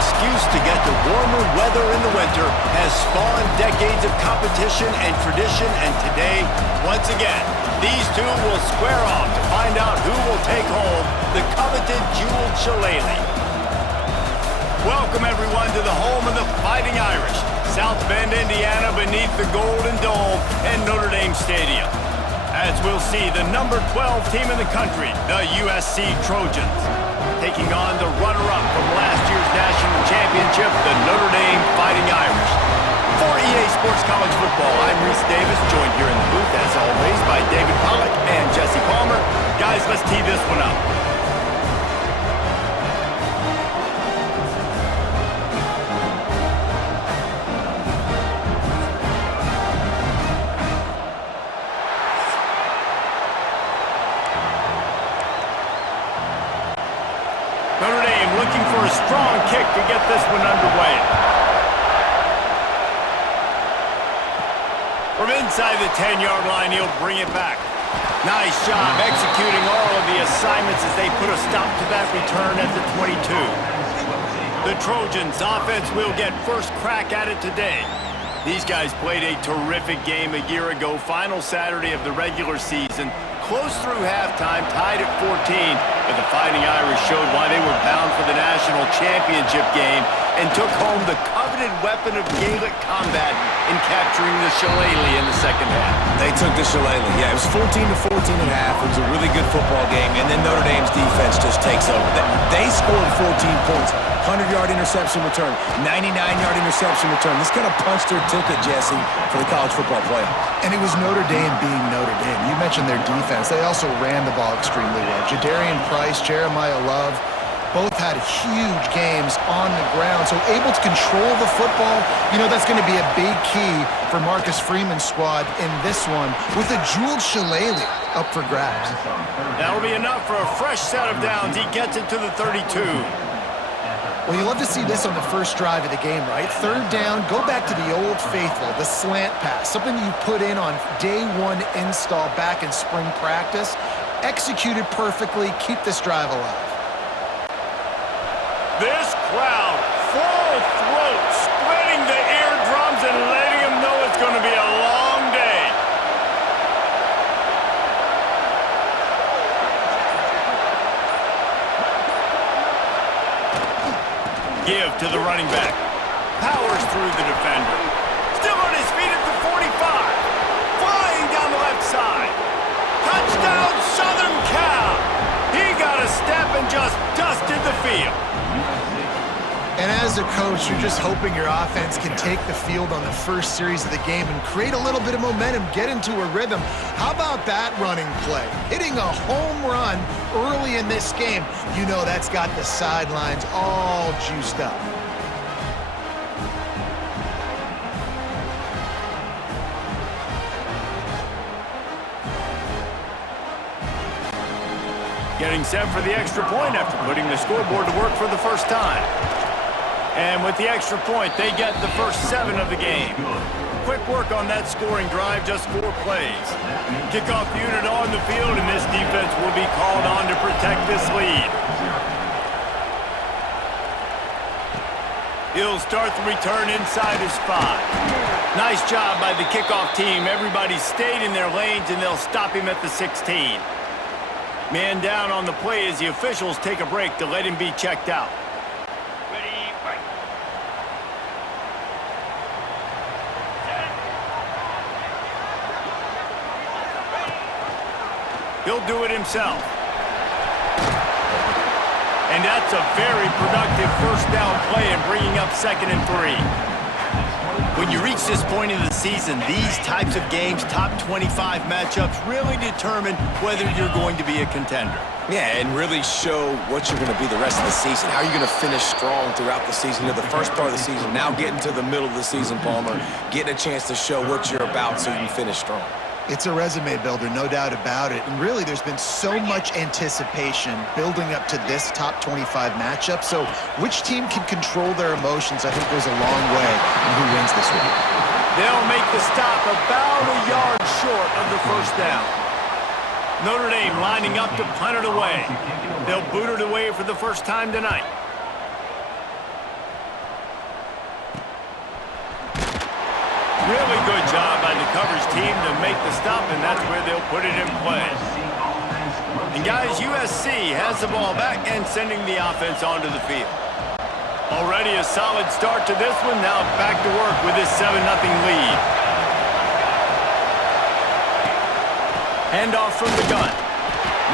excuse to get to warmer weather in the winter has spawned decades of competition and tradition, and today, once again, these two will square off to find out who will take home the coveted jeweled shillelagh. Welcome, everyone, to the home of the Fighting Irish, South Bend, Indiana, beneath the Golden Dome and Notre Dame Stadium. As we'll see, the number 12 team in the country, the USC Trojans, taking on the runner-up from last year's national championship, the Notre Dame Fighting Irish. For EA Sports College Football, I'm Reese Davis, joined here in the booth, as always, by David Pollack and Jesse Palmer. Guys, let's tee this one up. Notre Dame looking for a strong kick to get this one underway. From inside the 10-yard line, he'll bring it back. Nice job executing all of the assignments as they put a stop to that return at the 22. The Trojans offense will get first crack at it today. These guys played a terrific game a year ago, final Saturday of the regular season. Close through halftime, tied at 14, but the Fighting Irish showed why they were bound for the national championship game and took home the coveted weapon of Gaelic combat in capturing the shillelagh in the second half. They took the shillelagh. Yeah, it was 14-14 at half. It was a really good football game, and then Notre Dame's defense just takes over. They scored 14 points. 100-yard interception return, 99-yard interception return. This kind of punched their ticket, Jesse, for the college football playoff. And it was Notre Dame being Notre Dame. You mentioned their defense. They also ran the ball extremely well. Jadarian Price, Jeremiah Love, both had huge games on the ground. So able to control the football, you know, that's going to be a big key for Marcus Freeman's squad in this one with a jeweled shillelagh up for grabs. That'll be enough for a fresh set of downs. He gets it to the 32. Well, you love to see this on the first drive of the game, right? Third down, go back to the old faithful, the slant pass, something you put in on day one install back in spring practice. Executed perfectly, keep this drive alive. This crowd, full throat, splitting the eardrums and letting them know it's going to be a long day. Give to the running back. Powers through the defender. Still on his feet at the 45. Flying down the left side. Touchdown, Southern Cal. He got a step and just dusted the field. And as a coach, you're just hoping your offense can take the field on the first series of the game and create a little bit of momentum, get into a rhythm. How about that running play? Hitting a home run early in this game. You know that's got the sidelines all juiced up. Getting set for the extra point after putting the scoreboard to work for the first time. And with the extra point, they get the first 7 of the game. Quick work on that scoring drive, just 4 plays. Kickoff unit on the field, and this defense will be called on to protect this lead. He'll start the return inside his 5. Nice job by the kickoff team. Everybody stayed in their lanes, and they'll stop him at the 16. Man down on the play as the officials take a break to let him be checked out. He'll do it himself. And that's a very productive first down play and bringing up 2nd and 3. When you reach this point in the season, these types of games, top 25 matchups, really determine whether you're going to be a contender. Yeah, and really show what you're going to be the rest of the season. How are you going to finish strong throughout the season? You know, the first part of the season, now getting to the middle of the season, Palmer, getting a chance to show what you're about so you can finish strong. It's a resume builder, no doubt about it. And really, there's been so much anticipation building up to this top 25 matchup. So which team can control their emotions, I think, goes a long way in who wins this one. They'll make the stop about a yard short of the first down. Notre Dame lining up to punt it away. They'll boot it away for the first time tonight. Really good job by the coverage team to make the stop, and that's where they'll put it in play. And guys, USC has the ball back and sending the offense onto the field. Already a solid start to this one. Now back to work with this 7-0 lead. Handoff from the gun.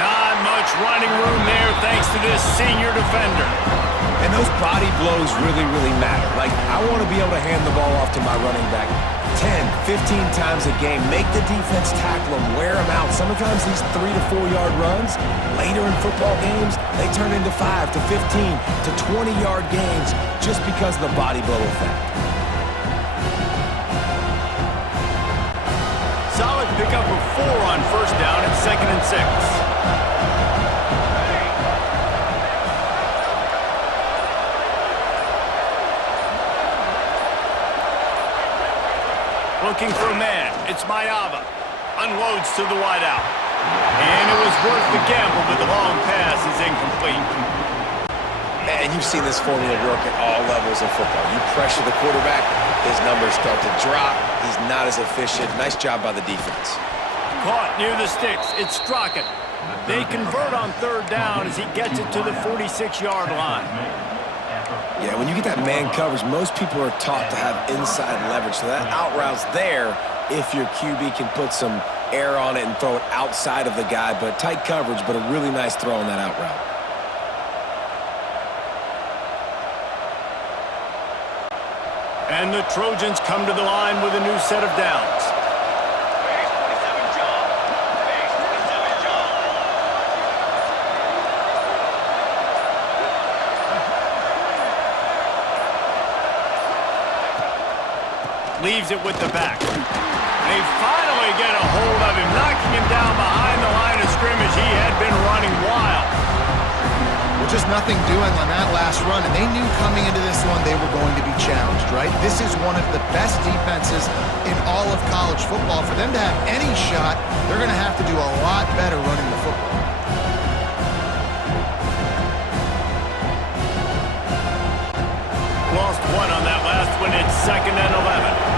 Not much running room there thanks to this senior defender. And those body blows really matter. Like, I want to be able to hand the ball off to my running back 10, 15 times a game. Make the defense tackle them, wear them out. Sometimes these 3 to 4 yard runs, later in football games, they turn into 5 to 15 to 20 yard games just because of the body blow effect. Solid pickup of 4 on first down and 2nd and 6. Looking for a man. It's Mayava. Unloads to the wideout. And it was worth the gamble, but the long pass is incomplete. And you've seen this formula work at all levels of football. You pressure the quarterback, his numbers start to drop. He's not as efficient. Nice job by the defense. Caught near the sticks. It's Strachan. They convert on 3rd down as he gets it to the 46-yard line. Yeah, when you get that man coverage, most people are taught to have inside leverage. So that out route's there if your QB can put some air on it and throw it outside of the guy. But tight coverage, but a really nice throw on that out route. And the Trojans come to the line with a new set of downs. Leaves it with the back. They finally get a hold of him, knocking him down behind the line of scrimmage. He had been running wild. Well, just nothing doing on that last run, and they knew coming into this one they were going to be challenged, right? This is one of the best defenses in all of college football. For them to have any shot, they're going to have to do a lot better running the football. Lost 1 on that last one. It's 2nd and 11.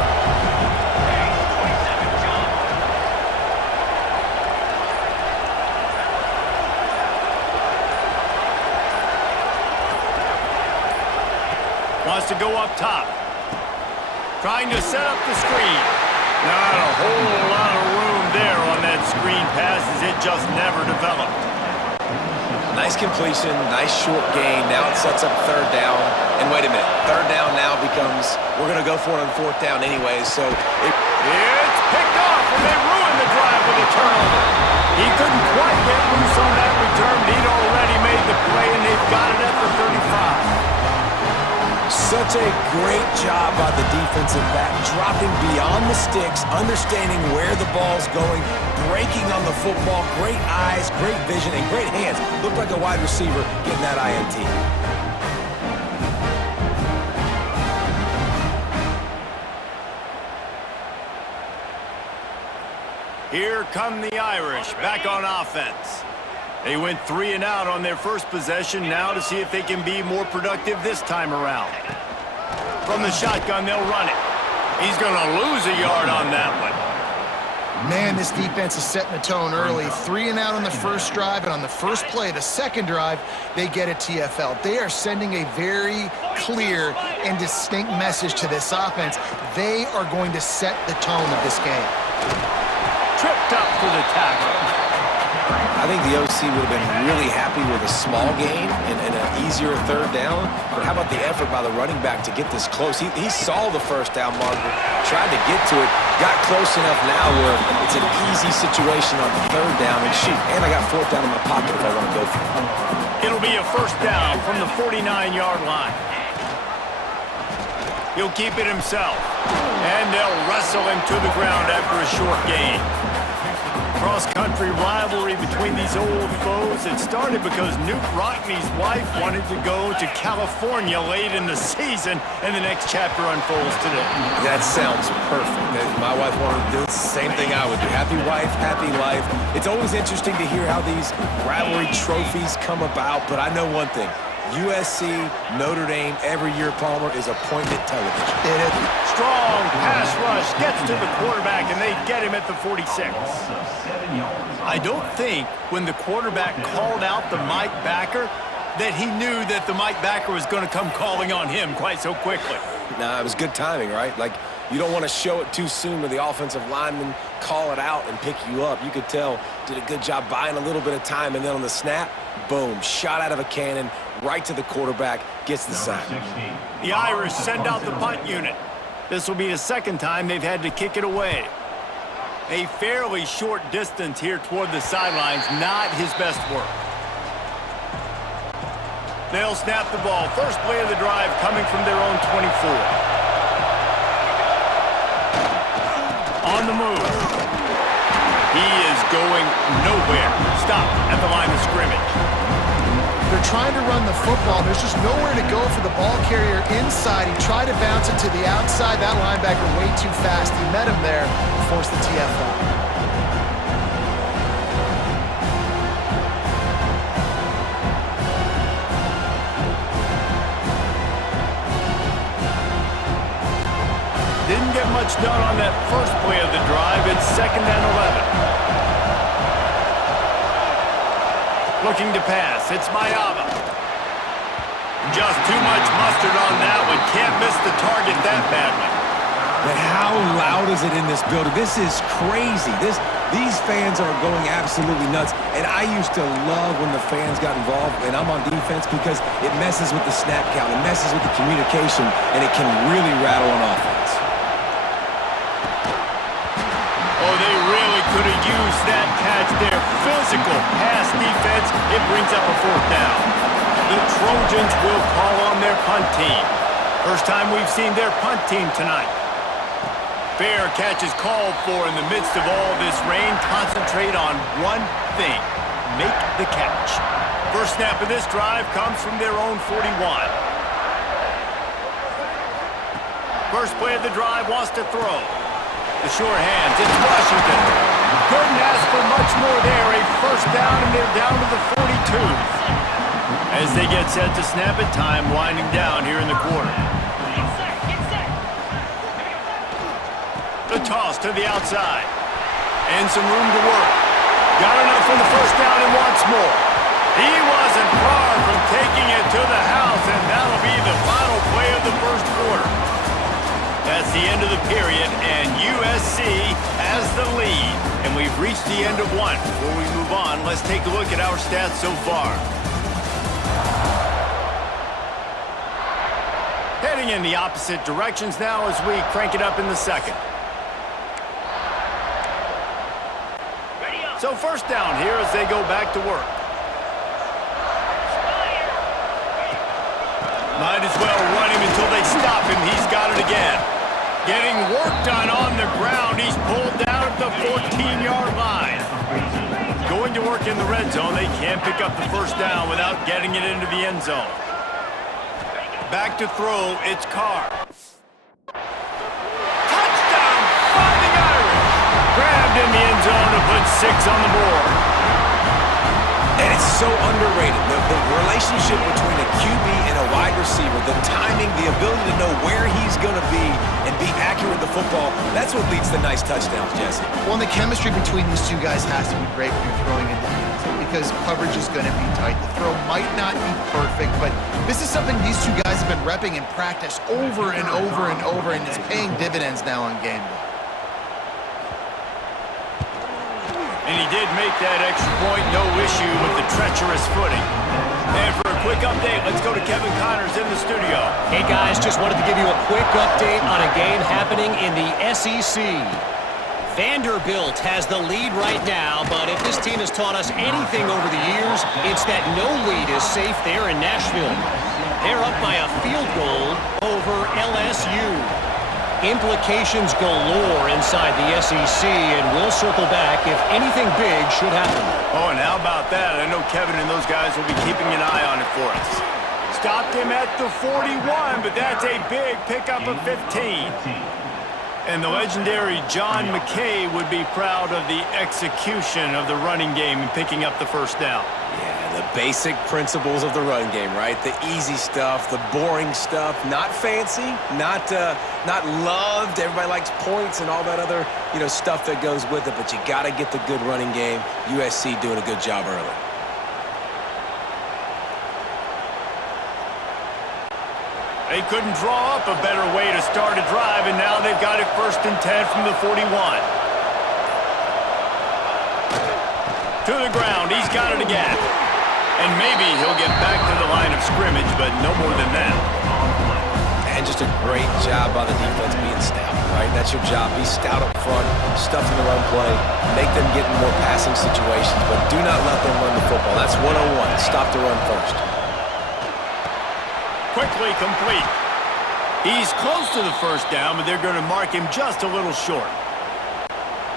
Wants to go up top. Trying to set up the screen. Not a whole lot of room there on that screen pass as it just never developed. Nice completion, nice short gain. Now it sets up 3rd down. And wait a minute, 3rd down now becomes, we're going to go for it on 4th down anyways. So it's picked off, and they ruined the drive with a turnover. He couldn't quite get loose on that return. He'd already made the play, and they've got it at the 35. Such a great job by the defensive back, dropping beyond the sticks, understanding where the ball's going, breaking on the football, great eyes, great vision, and great hands. Looked like a wide receiver getting that INT. Here come the Irish, back on offense. They went 3 and out on their first possession, now to see if they can be more productive this time around. From the shotgun, they'll run it. He's going to lose a yard on that one. Man, this defense is setting the tone early. 3 and out on the first drive, and on the first play, the second drive, they get a TFL. They are sending a very clear and distinct message to this offense. They are going to set the tone of this game. Tripped up for the tackle. I think the OC would have been really happy with a small gain and an easier 3rd down. But how about the effort by the running back to get this close? He saw the 1st down marker, tried to get to it, got close enough now where it's an easy situation on the 3rd down. And shoot, and I got 4th down in my pocket if I want to go for it. It'll be a 1st down from the 49-yard line. He'll keep it himself. And they'll wrestle him to the ground after a short gain. Cross-country rivalry between these old foes. It started because Newt Rockney's wife wanted to go to California late in the season, and the next chapter unfolds today. That sounds perfect. If my wife wanted to do it, it's the same thing I would do. Happy wife, happy life. It's always interesting to hear how these rivalry trophies come about, but I know one thing. USC, Notre Dame, every year, Palmer, is appointment television. It is. Strong pass rush gets to the quarterback, and they get him at the 46. I don't think when the quarterback called out the Mike backer that he knew that the Mike backer was going to come calling on him quite so quickly. Nah, it was good timing, right? Like, you don't want to show it too soon when the offensive lineman call it out and pick you up. You could tell, did a good job buying a little bit of time, and then on the snap, boom, shot out of a cannon, right to the quarterback, gets the sack. The Irish send out the punt unit. This will be the second time they've had to kick it away. A fairly short distance here toward the sidelines, not his best work. They'll snap the ball. First play of the drive coming from their own 24. On the move. He is going nowhere. Stop at the line of scrimmage. They're trying to run the football. There's just nowhere to go for the ball carrier inside. He tried to bounce it to the outside. That linebacker way too fast. He met him there and forced the TFL. Didn't get much done on that first play of the drive. It's 2nd and 11. Looking to pass. It's Mayava. Just too much mustard on that one. Can't miss the target that badly. But how loud is it in this building? This is crazy. These fans are going absolutely nuts. And I used to love when the fans got involved, and I'm on defense, because it messes with the snap count. It messes with the communication, and it can really rattle an offense. Oh, they really could have used that catch there. Physical pass defense. It brings up a 4th down. The Trojans will call on their punt team. First time we've seen their punt team tonight. Fair catch is called for in the midst of all this rain. Concentrate on one thing. Make the catch. First snap of this drive comes from their own 41. First play of the drive wants to throw. The sure hands. It's Washington. Couldn't ask for much more there. A first down, and they're down to the 42. As they get set to snap it, time winding down here in the quarter. The toss to the outside. And some room to work. Got enough for the first down and wants more. He wasn't far from taking it to the house, and that'll be the final play of the first quarter. That's the end of the period, and USC has the lead. And we've reached the end of one. Before we move on, let's take a look at our stats so far. Heading in the opposite directions now as we crank it up in the second. So first down here as they go back to work. Might as well run him until they stop him. He's got it again. Getting work done on the ground. He's pulled down at the 14-yard line. Going to work in the red zone. They can't pick up the first down without getting it into the end zone. Back to throw. It's Carr. Touchdown! Fighting Irish. Grabbed in the end zone to put 6 on the board. And it's so underrated. The relationship between a QB and a wide receiver, the timing, the ability to know where he's going to be and be accurate with the football, that's what leads to nice touchdowns, Jesse. Well, and the chemistry between these two guys has to be great when you're throwing into the end zone, because coverage is going to be tight. The throw might not be perfect, but this is something these two guys have been repping in practice over and over and over, and it's paying dividends now on game day. And he did make that extra point, no issue with the treacherous footing. And for a quick update, let's go to Kevin Connors in the studio. Hey guys, just wanted to give you a quick update on a game happening in the SEC. Vanderbilt has the lead right now, but if this team has taught us anything over the years, it's that no lead is safe there in Nashville. They're up by a field goal over LSU. Implications galore inside the SEC, and we'll circle back if anything big should happen. Oh, and how about that? I know Kevin and those guys will be keeping an eye on it for us. Stopped him at the 41, but that's a big pickup of 15. And the legendary John McKay would be proud of the execution of the running game and picking up the first down. Yeah, the basic principles of the run game, right? The easy stuff, the boring stuff, not fancy, not loved. Everybody likes points and all that other, stuff that goes with it, but you got to get the good running game. USC doing a good job early. They couldn't draw up a better way to start a drive, and now they've got it 1st and 10 from the 41. To the ground, he's got it again. And maybe he'll get back to the line of scrimmage, but no more than that. And just a great job by the defense being stout, right? That's your job. Be stout up front, stuff in the run play, make them get in more passing situations, but do not let them run the football. That's 101. Stop the run first. Quickly complete. He's close to the 1st down, but they're going to mark him just a little short.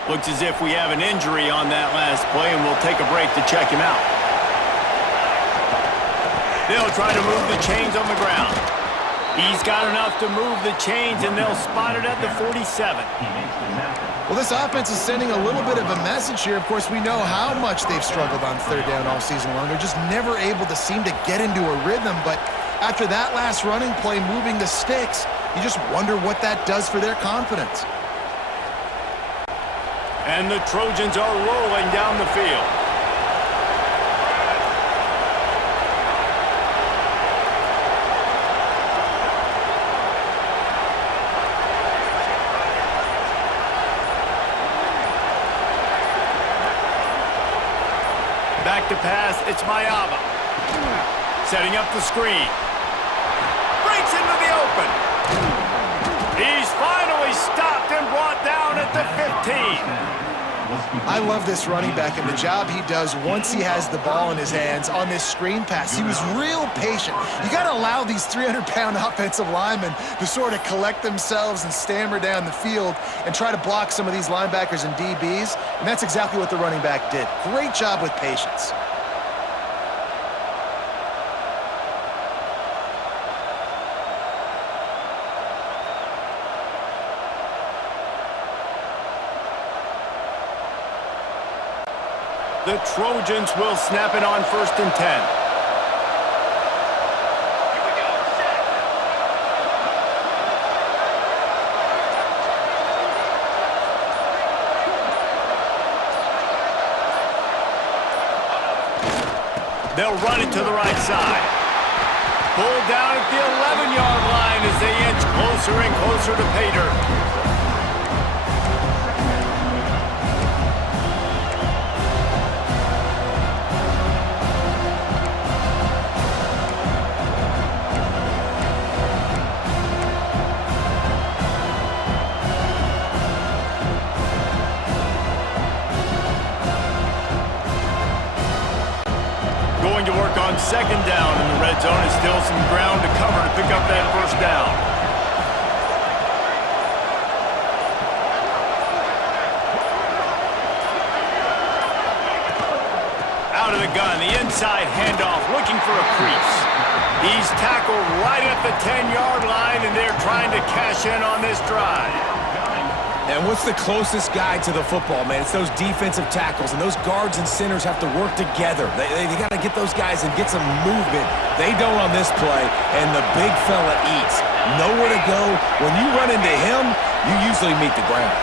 Looks as if we have an injury on that last play, and we'll take a break to check him out. They'll try to move the chains on the ground. He's got enough to move the chains, and they'll spot it at the 47. Well, this offense is sending a little bit of a message here. Of course, we know how much they've struggled on 3rd down all season long. They're just never able to seem to get into a rhythm, but after that last running play moving the sticks, you just wonder what that does for their confidence. And the Trojans are rolling down the field. Back to pass, it's Mayava. Setting up the screen. Breaks into the open. He's finally stopped and brought down at the 15. I love this running back and the job he does once he has the ball in his hands on this screen pass. He was real patient. You got to allow these 300-pound offensive linemen to sort of collect themselves and stammer down the field and try to block some of these linebackers and DBs, and that's exactly what the running back did. Great job with patience. The Trojans will snap it on 1st and 10. They'll run it to the right side. Pulled down at the 11-yard line as they inch closer and closer to pay dirt. Going to work on 2nd down in the red zone. Is still some ground to cover to pick up that 1st down. Out of the gun, the inside handoff, looking for a crease. He's tackled right at the 10-yard line, and they're trying to cash in on this drive. And what's the closest guy to the football, man? It's those defensive tackles, and those guards and centers have to work together. They got to get those guys and get some movement. They don't on this play, and the big fella eats. Nowhere to go. When you run into him, you usually meet the ground.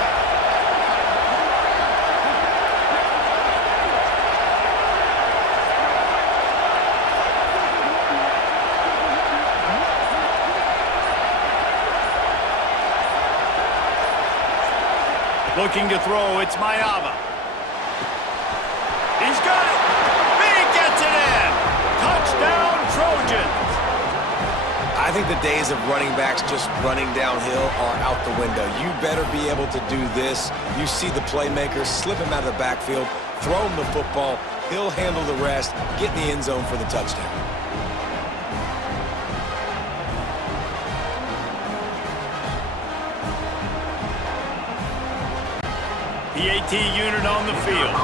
Looking to throw, it's Mayava. He's got it. He gets it in. Touchdown, Trojans. I think the days of running backs just running downhill are out the window. You better be able to do this. You see the playmaker, slip him out of the backfield, throw him the football. He'll handle the rest, get in the end zone for the touchdown. PAT unit on the field.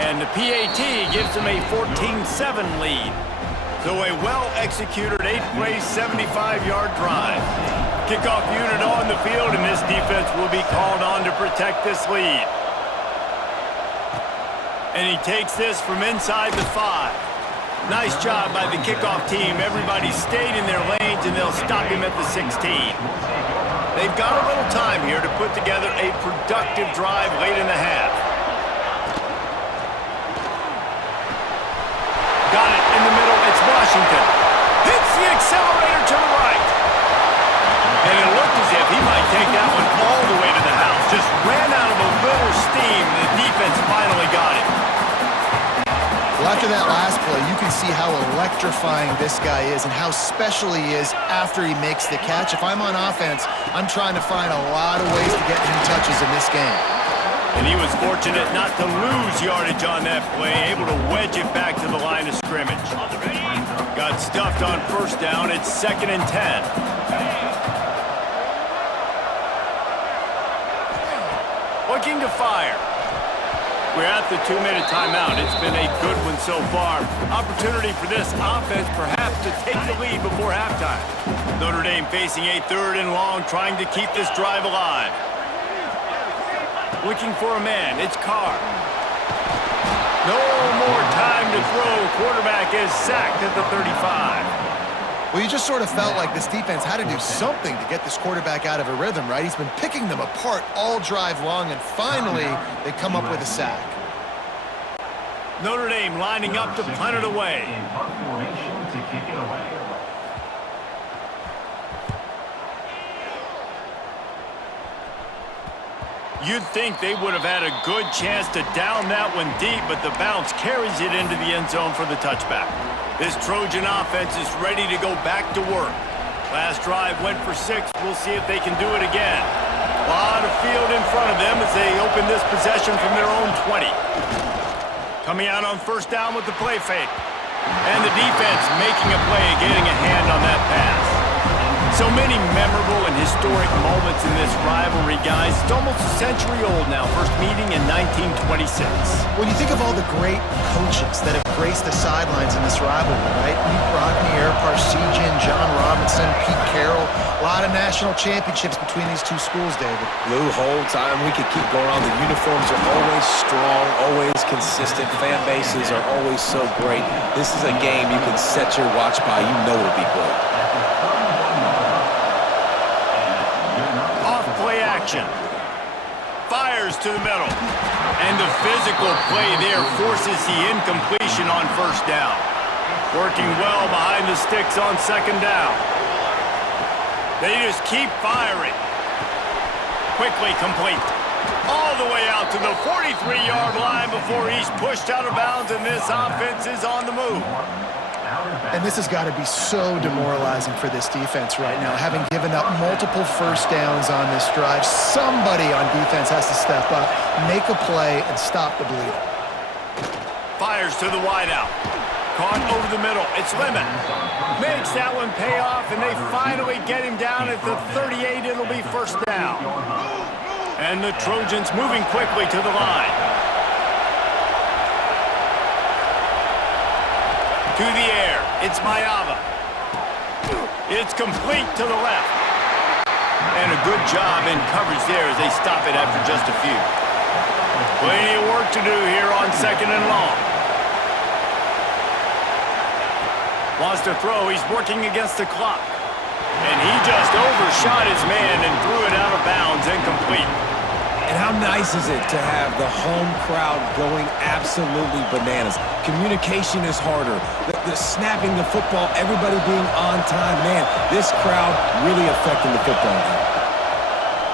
And the PAT gives them a 14-7 lead. So a well-executed 8-play, 75-yard drive. Kickoff unit on the field, and this defense will be called on to protect this lead. And he takes this from inside the 5. Nice job by the kickoff team. Everybody stayed in their lanes, and they'll stop him at the 16. They've got a little time here to put together a productive drive late in the half. Got it in the middle. It's Washington. Hits the accelerator to the right. And it looked as if he might take that one all the way to the house. Just ran out of a little steam. The defense finally got it. Well, after that last play, you can see how electrifying this guy is and how special he is after he makes the catch. If I'm on offense, I'm trying to find a lot of ways to get him touches in this game. And he was fortunate not to lose yardage on that play, able to wedge it back to the line of scrimmage. Got stuffed on first down. It's 2nd and 10. Looking to fire. We're at the 2-minute timeout. It's been a good one so far. Opportunity for this offense perhaps to take the lead before halftime. Notre Dame facing a 3rd and long, trying to keep this drive alive. Looking for a man. It's Carr. No more time to throw. Quarterback is sacked at the 35. Well, you just sort of felt like this defense had to do something to get this quarterback out of a rhythm, right? He's been picking them apart all drive long, and finally they come up with a sack. Notre Dame lining up to punt it away. You'd think they would have had a good chance to down that one deep, but the bounce carries it into the end zone for the touchback. This Trojan offense is ready to go back to work. Last drive went for 6. We'll see if they can do it again. A lot of field in front of them as they open this possession from their own 20. Coming out on first down with the play fake. And the defense making a play, getting a hand on that pass. So many memorable and historic moments in this rivalry, guys. It's almost a century old now. First meeting in 1926. When you think of all the great coaches that have graced the sidelines in this rivalry, right? Pete Rockne, Eric Parsegian, John Robinson, Pete Carroll. A lot of national championships between these two schools, David. Lou Holtz, we could keep going on. The uniforms are always strong, always consistent. Fan bases are always so great. This is a game you can set your watch by. You know it'll be great. Off-play action. Fires to the middle. And the physical play there forces the incompletion on first down. Working well behind the sticks on second down. They just keep firing. Quickly complete. All the way out to the 43-yard line before he's pushed out of bounds, and this offense is on the move. And this has got to be so demoralizing for this defense right now. Having given up multiple first downs on this drive, somebody on defense has to step up, make a play, and stop the bleeding. Fires to the wideout. Caught over the middle. It's Lemon. Makes that one pay off, and they finally get him down at the 38. It'll be first down. And the Trojans moving quickly to the line. To the air. It's Mayava. It's complete to the left. And a good job in coverage there as they stop it after just a few. Plenty of work to do here on second and long. Wants to throw. He's working against the clock. And he just overshot his man and threw it out of bounds, incomplete. And how nice is it to have the home crowd going absolutely bananas? Communication is harder. The snapping the football, everybody being on time. Man, this crowd really affecting the football game.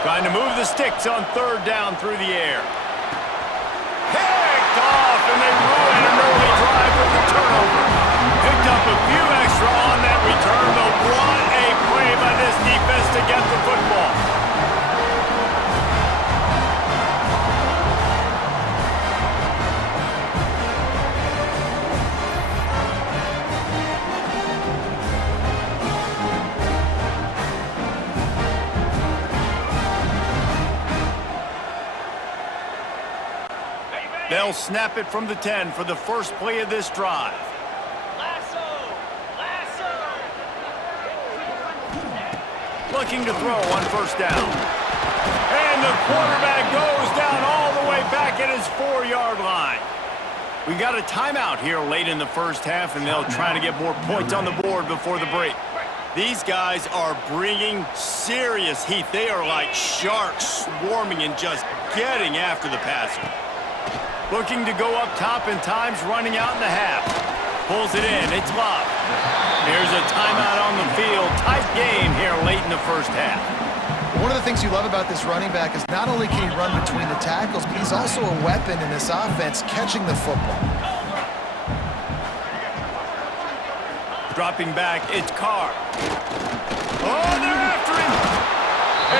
Trying to move the sticks on third down through the air. Picked off, and they ruin an early drive with the turnover. Picked up a few extra on that return, but what a play by this defense to get the football. They'll snap it from the 10 for the first play of this drive. Looking to throw on first down. And the quarterback goes down all the way back at his 4-yard line. We got a timeout here late in the first half, and they'll try to get more points on the board before the break. These guys are bringing serious heat. They are like sharks swarming and just getting after the passer. Looking to go up top, and time's running out in the half. Pulls it in. It's Love. Here's a timeout on the field. Tight game here late in the first half. One of the things you love about this running back is not only can he run between the tackles, but he's also a weapon in this offense catching the football. Dropping back, it's Carr. Oh, they're after him!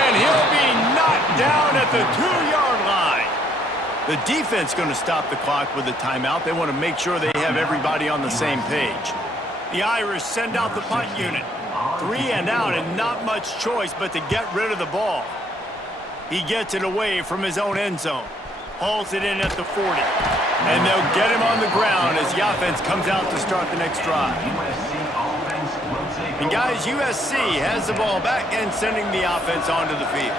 And he'll be knocked down at the 2-yard line. The defense going to stop the clock with a timeout. They want to make sure they have everybody on the same page. The Irish send out the punt unit. 3 and out, and not much choice but to get rid of the ball. He gets it away from his own end zone. Hauls it in at the 40. And they'll get him on the ground as the offense comes out to start the next drive. And guys, USC has the ball back and sending the offense onto the field.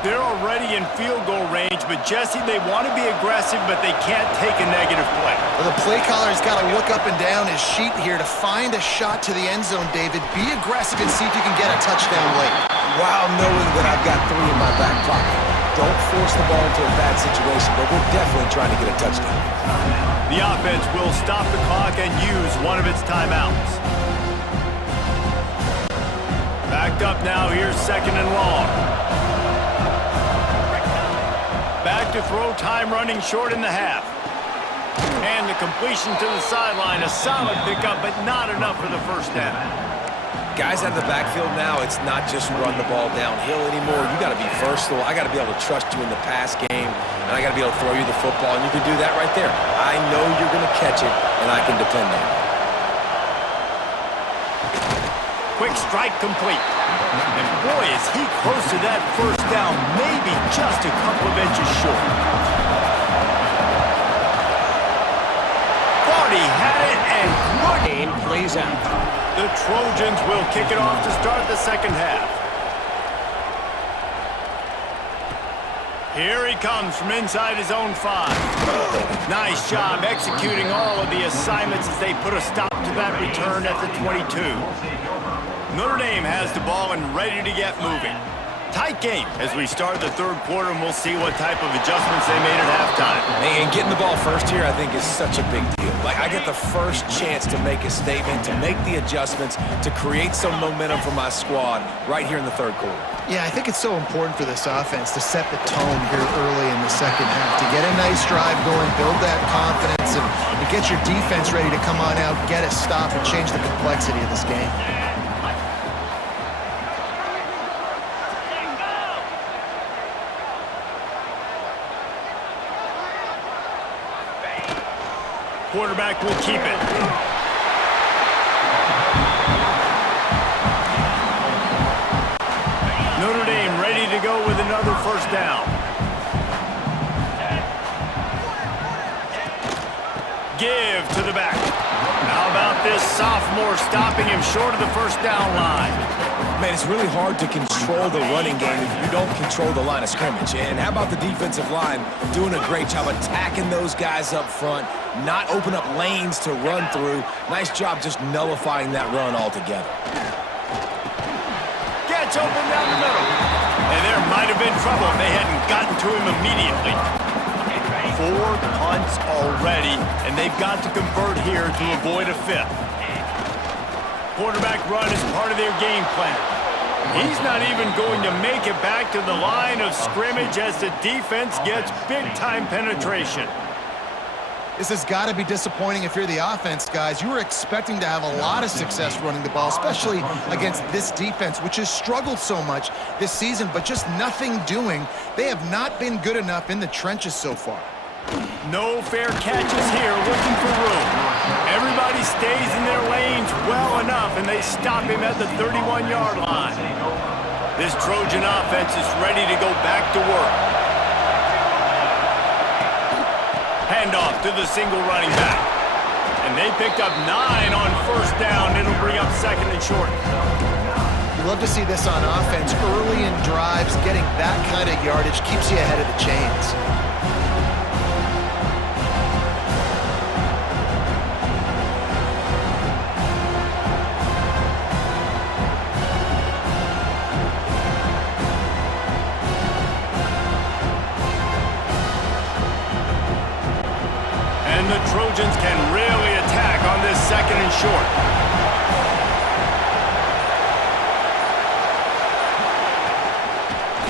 They're already in field goal range, but Jesse, they want to be aggressive, but they can't take a negative play. Well, the play caller's got to look up and down his sheet here to find a shot to the end zone, David. Be aggressive and see if you can get a touchdown late. While knowing that I've got 3 in my back pocket. Don't force the ball into a bad situation, but we're definitely trying to get a touchdown. The offense will stop the clock and use one of its timeouts. Backed up now, here's 2nd and long. Back to throw, time running short in the half. And the completion to the sideline, a solid pickup, but not enough for the first down. Guys out of the backfield now, it's not just run the ball downhill anymore. You got to be versatile. I got to be able to trust you in the pass game, and I got to be able to throw you the football, and you can do that right there. I know you're going to catch it, and I can depend on it. Quick strike complete. And boy, is he close to that first down, maybe just a couple of inches short. Thought he had it and Game plays out. the Trojans will kick it off to start the second half. Here he comes from inside his own 5. Nice job executing all of the assignments as they put a stop to that return at the 22. Notre Dame has the ball and ready to get moving. Tight game as we start the third quarter, and we'll see what type of adjustments they made at halftime. And getting the ball first here, I think, is such a big deal. Like, I get the first chance to make a statement, to make the adjustments, to create some momentum for my squad right here in the third quarter. Yeah, I think it's so important for this offense to set the tone here early in the second half, to get a nice drive going, build that confidence, and get your defense ready to come on out, get a stop, and change the complexity of this game. Quarterback will keep it. Notre Dame ready to go with another first down. Give to the back. How about this sophomore stopping him short of the first down line? Man, it's really hard to control the running game if you don't control the line of scrimmage. And how about the defensive line doing a great job attacking those guys up front, not open up lanes to run through. Nice job just nullifying that run altogether. Gets open down the middle. And there might have been trouble if they hadn't gotten to him immediately. 4 punts already, and they've got to convert here to avoid a 5th. Quarterback run is part of their game plan. He's not even going to make it back to the line of scrimmage as the defense gets big-time penetration. This has got to be disappointing if you're the offense, guys. You were expecting to have a lot of success running the ball, especially against this defense, which has struggled so much this season, but just nothing doing. They have not been good enough in the trenches so far. No fair catches here, looking for room. Everybody stays in their lanes well enough, and they stop him at the 31-yard line. This Trojan offense is ready to go back to work. Handoff to the single running back. And they picked up 9 on first down. It'll bring up 2nd and short. You love to see this on offense. Early in drives, getting that kind of yardage keeps you ahead of the chains. Trojans can really attack on this second and short.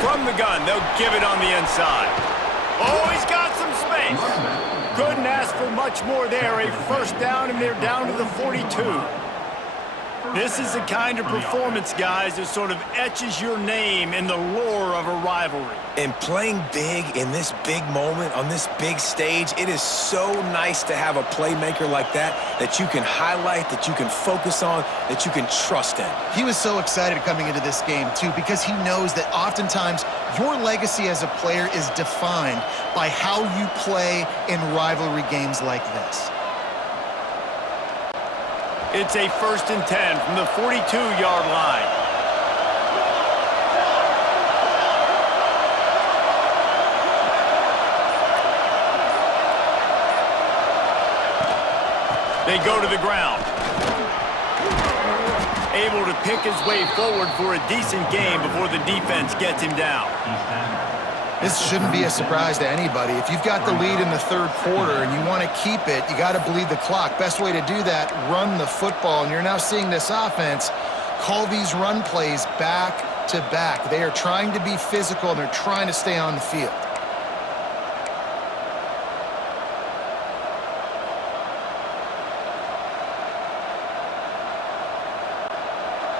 From the gun, they'll give it on the inside. Oh, he's got some space. Couldn't ask for much more there. A first down, and they're down to the 42. This is the kind of performance, guys, that sort of etches your name in the lore of a rivalry. And playing big in this big moment, on this big stage, it is so nice to have a playmaker like that you can highlight, that you can focus on, that you can trust in. He was so excited coming into this game, too, because he knows that oftentimes your legacy as a player is defined by how you play in rivalry games like this. It's a 1st and 10 from the 42-yard line. They go to the ground. Able to pick his way forward for a decent game before the defense gets him down. This shouldn't be a surprise to anybody. If you've got the lead in the third quarter and you want to keep it, you got to bleed the clock. Best way to do that, run the football. And you're now seeing this offense call these run plays back to back. They are trying to be physical, and they're trying to stay on the field.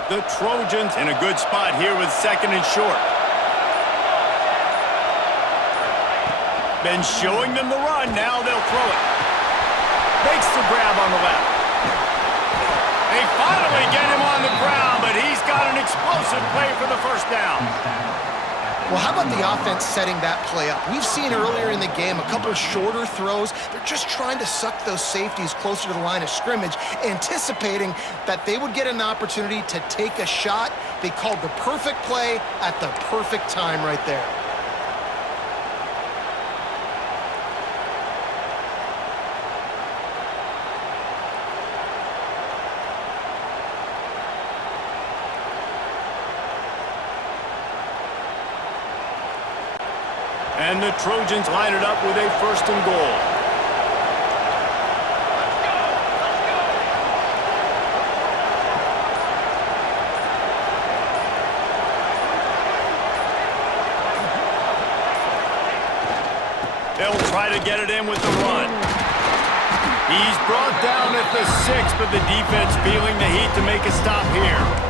The Trojans in a good spot here with 2nd and short. Been showing them the run. Now they'll throw it. Makes the grab on the left. They finally get him on the ground, but he's got an explosive play for the first down. Well, how about the offense setting that play up? We've seen earlier in the game a couple of shorter throws. They're just trying to suck those safeties closer to the line of scrimmage, anticipating that they would get an opportunity to take a shot. They called the perfect play at the perfect time right there. And the Trojans line it up with a 1st and goal. They'll try to get it in with the run. He's brought down at the 6, but the defense feeling the heat to make a stop here.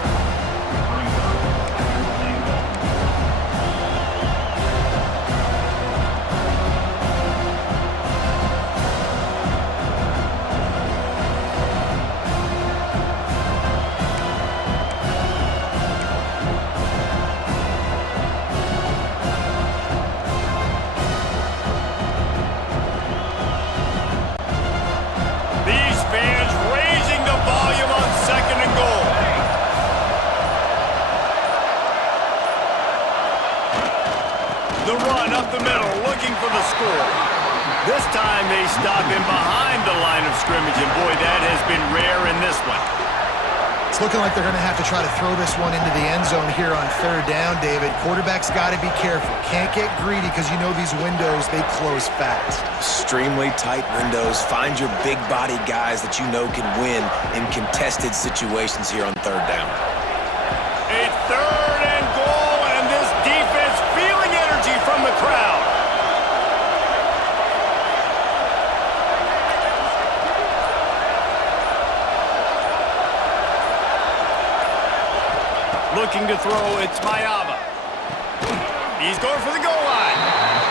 The run up the middle, looking for the score. This time they stop him behind the line of scrimmage, and boy, that has been rare in this one. It's looking like they're going to have to try to throw this one into the end zone here on 3rd down, David. Quarterback's got to be careful. Can't get greedy because you know these windows, they close fast. Extremely tight windows. Find your big body guys that you know can win in contested situations here on 3rd down. A 3rd and goal, and this defense feeling energy from the crowd. Looking to throw, it's Mayava. He's going for the goal line.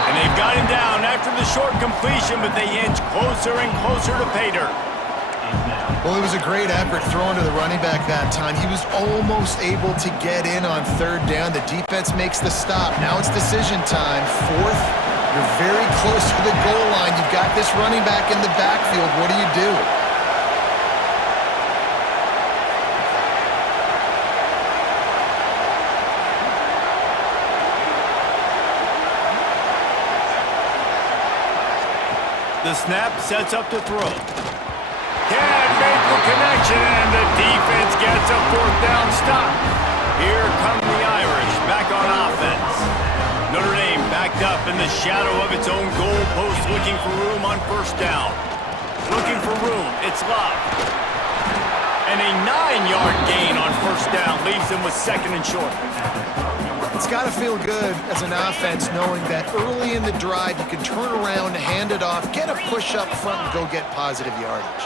And they've got him down after the short completion, but they inch closer and closer to pay dirt. Well, it was a great effort throwing to the running back that time. He was almost able to get in on 3rd down. The defense makes the stop. Now it's decision time. 4th, you're very close to the goal line. You've got this running back in the backfield. What do you do? The snap sets up to throw. Can't make the connection, and the defense gets a 4th down stop. Here come the Irish back on offense. Notre Dame backed up in the shadow of its own goal post, looking for room on 1st down. Looking for room. It's Love. And a 9-yard gain on first down leaves them with 2nd and short. It's got to feel good as an offense knowing that early in the drive you can turn around, hand it off, get a push up front, and go get positive yardage.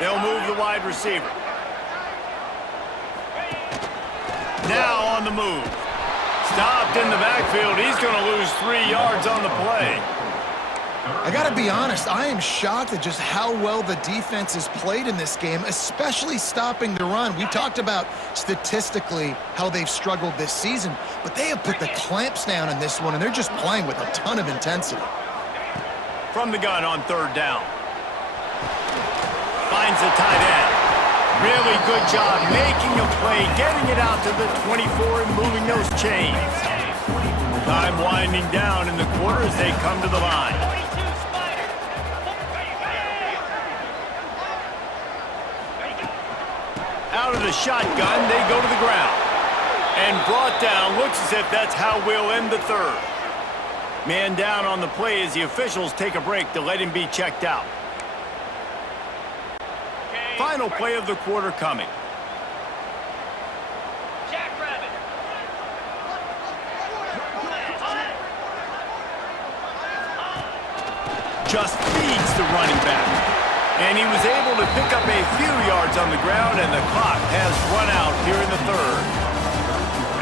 They'll move the wide receiver. Now on the move. Stopped in the backfield. He's going to lose 3 yards on the play. I got to be honest, I am shocked at just how well the defense has played in this game, especially stopping the run. We talked about statistically how they've struggled this season, but they have put the clamps down in this one, and they're just playing with a ton of intensity. From the gun on 3rd down. Finds the tight end. Really good job making a play, getting it out to the 24 and moving those chains. Time winding down in the quarter as they come to the line. Out of the shotgun, they go to the ground. And brought down, looks as if that's how we'll end the 3rd. Man down on the play as the officials take a break to let him be checked out. Final play of the quarter coming. Just feeds the running back. And he was able to pick up a few yards on the ground, and the clock has run out here in the 3rd.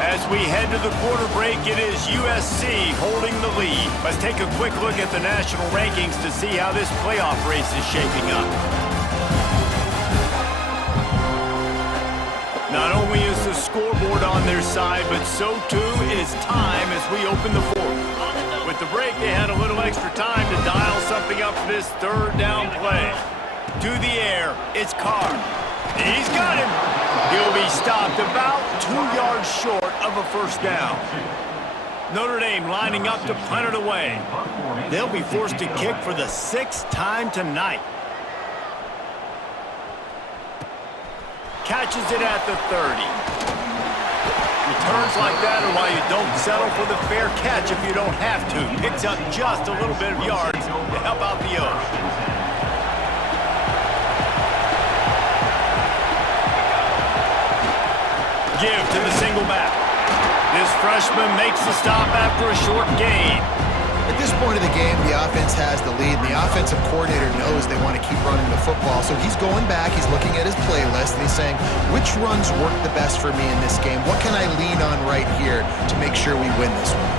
As we head to the quarter break, it is USC holding the lead. Let's take a quick look at the national rankings to see how this playoff race is shaping up. Not only is the scoreboard on their side, but so too is time as we open the 4th. With the break, they had a little extra time to dial something up for this 3rd down play. To the air, it's Carr. He's got him. He'll be stopped about 2 yards short of a first down. Notre Dame lining up to punt it away. They'll be forced to kick for the 6th time tonight. Catches it at the 30. Returns like that are why you don't settle for the fair catch if you don't have to. Picks up just a little bit of yards to help out the O's. Give to the single back. This freshman makes the stop after a short gain. At this point of the game, the offense has the lead, and the offensive coordinator knows they want to keep running the football. So he's going back, he's looking at his playlist, and he's saying, which runs work the best for me in this game? What can I lean on right here to make sure we win this one?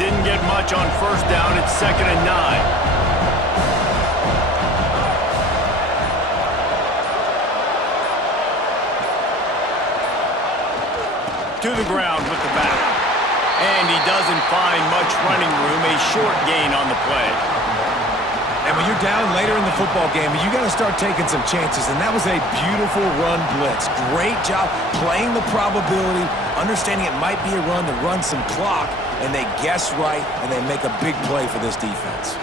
Didn't get much on first down. It's 2nd and 9. To the ground with the back. And he doesn't find much running room. A short gain on the play. And when you're down later in the football game, you got to start taking some chances. And that was a beautiful run blitz. Great job playing the probability, understanding it might be a run to run some clock. And they guess right, and they make a big play for this defense.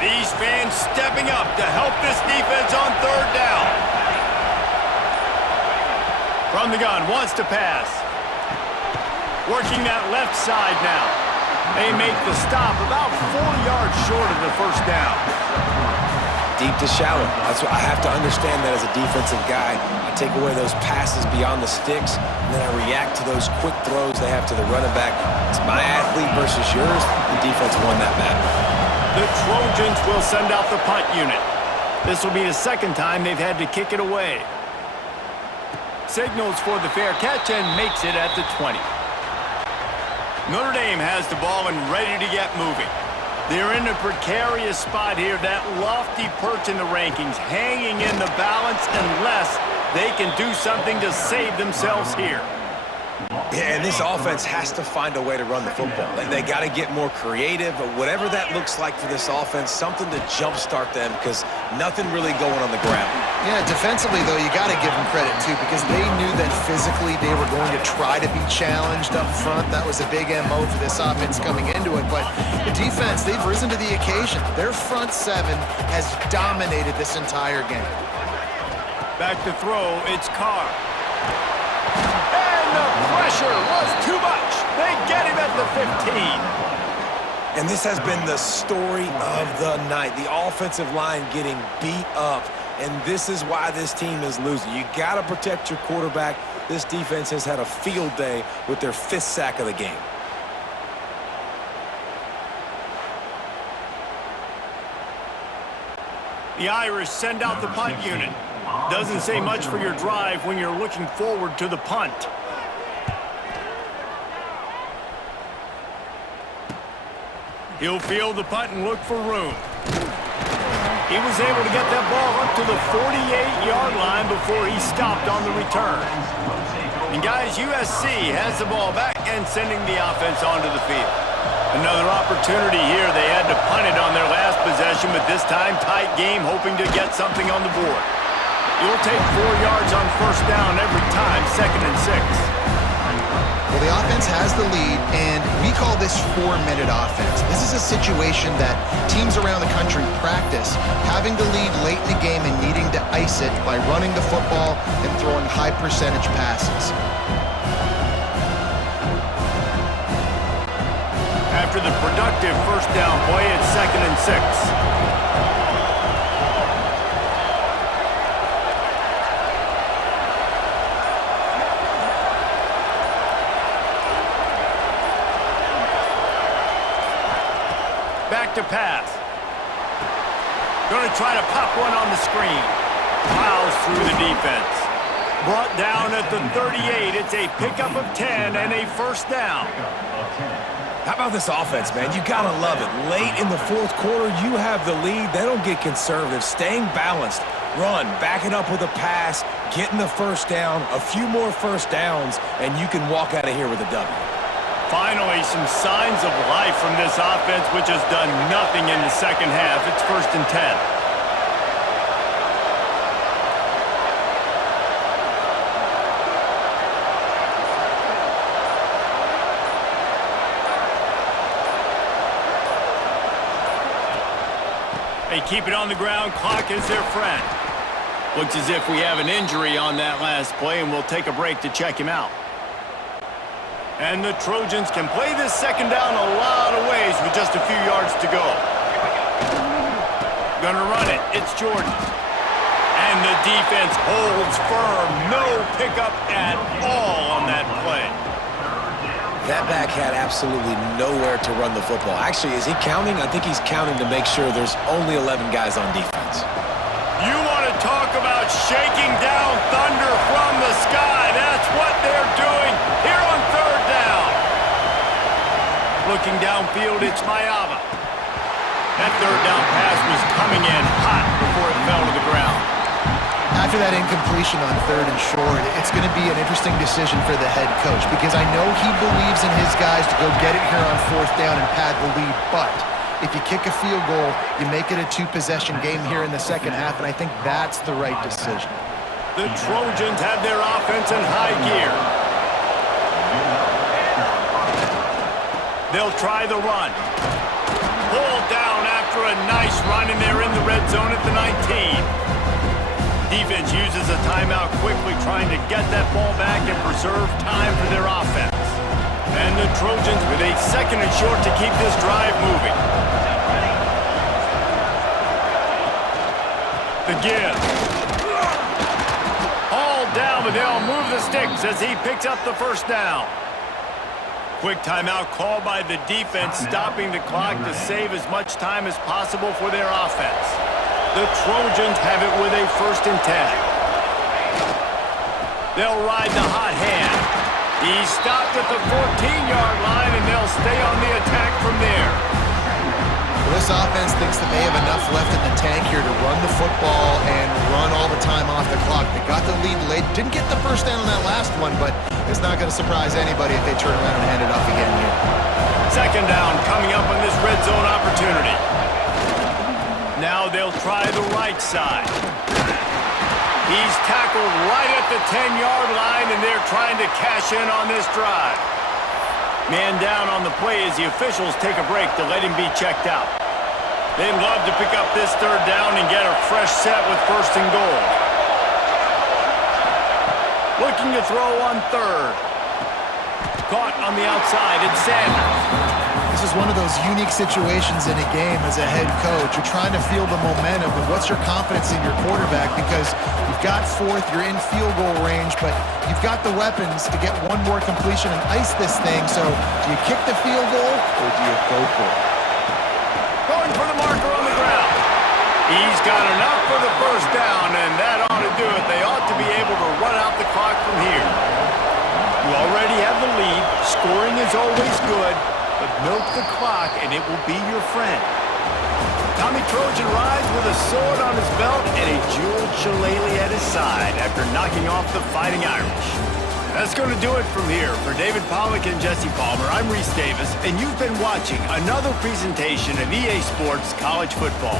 These fans stepping up to help this defense on 3rd down. From the gun, wants to pass. Working that left side now. They make the stop about 4 yards short of the first down. Deep to shallow. That's what I have to understand that as a defensive guy. I take away those passes beyond the sticks, and then I react to those quick throws they have to the running back. It's my athlete versus yours. The defense won that battle. The Trojans will send out the punt unit. This will be the 2nd time they've had to kick it away. Signals for the fair catch and makes it at the 20. Notre Dame has the ball and ready to get moving. They're in a precarious spot here, that lofty perch in the rankings, hanging in the balance unless they can do something to save themselves here. Yeah, and this offense has to find a way to run the football. They got to get more creative, but whatever that looks like for this offense, something to jumpstart them because nothing really going on the ground. Yeah, defensively, though, you got to give them credit, too, because they knew that physically they were going to try to be challenged up front. That was a big MO for this offense coming into it. But the defense, they've risen to the occasion. Their front seven has dominated this entire game. Back to throw, it's Carr. And the pressure was too much. They get him at the 15. And this has been the story of the night. The offensive line getting beat up. And this is why this team is losing. You got to protect your quarterback. This defense has had a field day with their 5th sack of the game. The Irish send out the punt unit. Doesn't say much for your drive when you're looking forward to the punt. He'll field the punt and look for room. He was able to get that ball up to the 48-yard line before he stopped on the return. And guys, USC has the ball back and sending the offense onto the field. Another opportunity here. They had to punt it on their last possession, but this time tight game, hoping to get something on the board. You'll take 4 yards on first down every time, 2nd and 6. Well, the offense has the lead, and we call this 4-minute offense. This is a situation that teams around the country practice, having the lead late in the game and needing to ice it by running the football and throwing high-percentage passes. After the productive first down play, it's 2nd and 6. Back to pass. Going to try to pop one on the screen. Plows through the defense. Brought down at the 38. It's a pickup of 10 and a first down. How about this offense, man? You got to love it. Late in the 4th quarter, you have the lead. They don't get conservative. Staying balanced. Run, back it up with a pass, getting the first down, a few more first downs, and you can walk out of here with a W. Finally, some signs of life from this offense, which has done nothing in the second half. It's 1st and 10. They keep it on the ground. Clock is their friend. Looks as if we have an injury on that last play, and we'll take a break to check him out. And the Trojans can play this second down a lot of ways with just a few yards to go. Gonna run it. It's Jordan. And the defense holds firm. No pickup at all on that play. That back had absolutely nowhere to run the football. Actually, is he counting? I think he's counting to make sure there's only 11 guys on defense. You want to talk about shaking down thunder from the sky. That's what they're doing here on 3rd down. Looking downfield, it's Mayava. That 3rd down pass was coming in hot before it fell to the ground. After that incompletion on 3rd and short, it's going to be an interesting decision for the head coach because I know he believes in his guys to go get it here on 4th down and pad the lead, but if you kick a field goal, you make it a 2-possession game here in the second half, and I think that's the right decision. The Trojans have their offense in high gear. They'll try the run. Pulled down after a nice run, and they're in the red zone at the 19. Defense uses a timeout quickly, trying to get that ball back and preserve time for their offense. And the Trojans with a 2nd and short to keep this drive moving. The give. All down, but they'll move the sticks as he picks up the first down. Quick timeout called by the defense, stopping the clock to save as much time as possible for their offense. The Trojans have it with a 1st and 10. They'll ride the hot hand. He stopped at the 14-yard line, and they'll stay on the attack from there. Well, this This offense thinks that they have enough left in the tank here to run the football and run all the time off the clock. They got the lead late. Didn't get the first down on that last one, but it's not going to surprise anybody if they turn around and hand it off again here. Second down coming up on this red zone opportunity. Now they'll try the right side. He's tackled right at the 10-yard line, and they're trying to cash in on this drive. Man down on the play as the officials take a break to let him be checked out. They'd love to pick up this third down and get a fresh set with first and goal. Looking to throw on third. Caught on the outside, it's Sanders. This is one of those unique situations in a game as a head coach. You're trying to feel the momentum, and what's your confidence in your quarterback? Because you've got fourth, you're in field goal range, but you've got the weapons to get one more completion and ice this thing. So do you kick the field goal or do you go for it? Going for the marker on the ground. He's got enough for the first down, and that ought to do it. They ought to be able to run out the clock from here. You already have the lead. Scoring is always good. But milk the clock, and it will be your friend. Tommy Trojan rides with a sword on his belt and a jeweled shillelagh at his side after knocking off the Fighting Irish. That's going to do it from here. For David Pollack and Jesse Palmer, I'm Reese Davis, and you've been watching another presentation of EA Sports College Football.